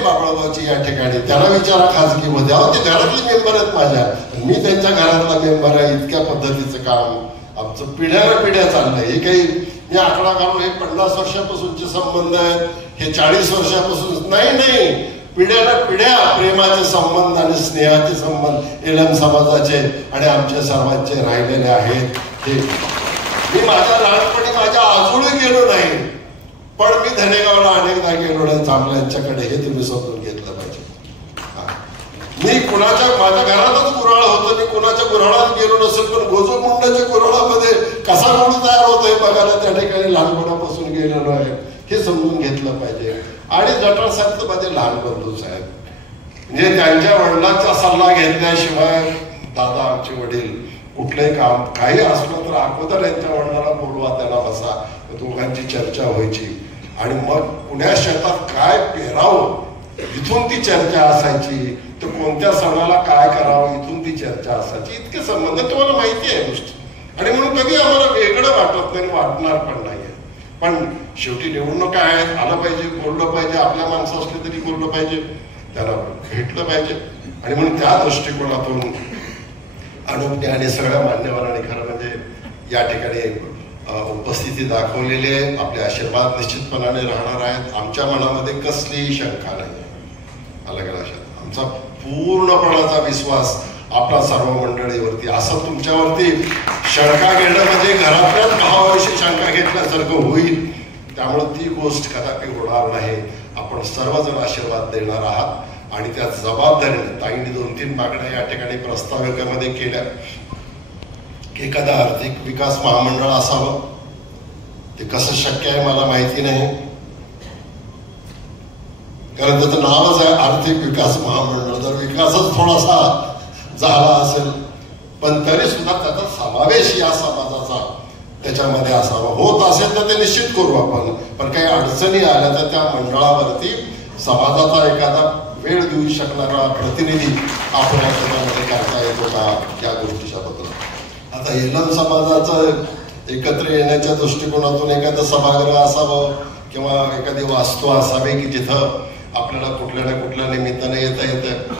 बाबळगावची या ठिकाणी, त्याला विचारा खाजगीमध्ये. अहो ते घरातले मेंबर आहेत माझ्या, मी त्यांच्या घरातला मेंबर आहे. इतक्या पद्धतीचं काम आमचं पिढ्याला पिढ्या चाललंय. हे काही मी आकडा काढून हे 50 वर्षापासूनचे संबंध आहेत, हे 40 वर्षापासून नाही, पिढ्याला पिढ्या प्रेमाचे संबंध आणि स्नेहाचे संबंध एलम समाजाचे आणि आमच्या सर्वांचे राहिलेले आहेत. हे मी माझ्या लहानपणी माझ्या आजोळी गेलो नाही, पण मी धनेगावला अनेकदा गेलो नाही चांगल्यांच्याकडे. हे तुम्ही समजून घेतलं पाहिजे. मी कुणाच्या माझ्या घरातच गुऱ्हाळ होतं, मी कुणाच्या गुऱ्हाळात गेलो नसेल, पण गोजो मुंडाच्या गुऱ्हाळामध्ये कसा गुळ तयार होतोय बघायला त्या ठिकाणी लहानपणापासून गेलेलो आहे. हे समजून घेतलं पाहिजे. आणि जठार साहेब तर माझे लहान बंधू साहेब, म्हणजे त्यांच्या वडिलांचा सल्ला घेतल्याशिवाय दादा आमचे वडील कुठलंही काम काही असलं तर अगोदर यांच्या वडिलांना बोलवा, त्यांना बसा, दोघांची चर्चा व्हायची. आणि मग पुण्या शेतात काय पेरावं इथून ती चर्चा असायची, तर कोणत्या सणाला काय करावं इथून ती चर्चा असायची. इतके संबंध तुम्हाला माहिती आहे गोष्टी. आणि म्हणून कधी आम्हाला वेगळं वाटत नाही, वाटणार पण नाही. पण शेवटी निवडणूक आहे, आलं पाहिजे, बोललं पाहिजे, आपल्या माणसं असले तरी बोललं पाहिजे, त्याला भेटलं पाहिजे. आणि म्हणून त्या दृष्टिकोनातून अनुज्ञ आणि सगळ्या मान्यवरांनी खरं म्हणजे या ठिकाणी उपस्थिती दाखवलेली आहे. आपले आशीर्वाद निश्चितपणाने राहणार आहेत. आमच्या मनामध्ये कसलीही शंका नाही. अलग लक्षात आमचा पूर्णपणाचा विश्वास आपला सर्व मंडळीवरती. असं तुमच्यावरती शंका घेणं म्हणजे घरातल्याच भावाविषयी शंका घेतल्यासारखं होईल. त्यामुळे ती गोष्ट कदापि होणार नाही. आपण सर्वजण आशीर्वाद देणार आहात आणि त्या जबाबदारीने ताईंनी 2-3 मागण्या या ठिकाणी प्रस्ताविकेमध्ये केल्या. एखादा आर्थिक विकास महामंडळ असावं, ते कसं शक्य आहे मला माहिती नाही, कारण त्याचं नावच आहे आर्थिक विकास महामंडळ. जर विकासच थोडासा झाला असेल, पण तरी सुद्धा त्याचा समावेश या समाजाचा त्याच्यामध्ये असावा. होत असेल तर ते निश्चित करू आपण, पण काही अडचणी आल्या तर त्या मंडळावरती समाजाचा एखादा वेळ देऊ शकणारा प्रतिनिधी आपण त्याच्यामध्ये करता येतो का, या गोष्टीच्या बद्दल. आता एलम समाजाचं एकत्र येण्याच्या दृष्टिकोनातून एखादं सभागृह असावं किंवा एखादी वास्तू असावी की जिथं आपल्याला कुठल्या ना कुठल्या निमित्ताने येता येतं.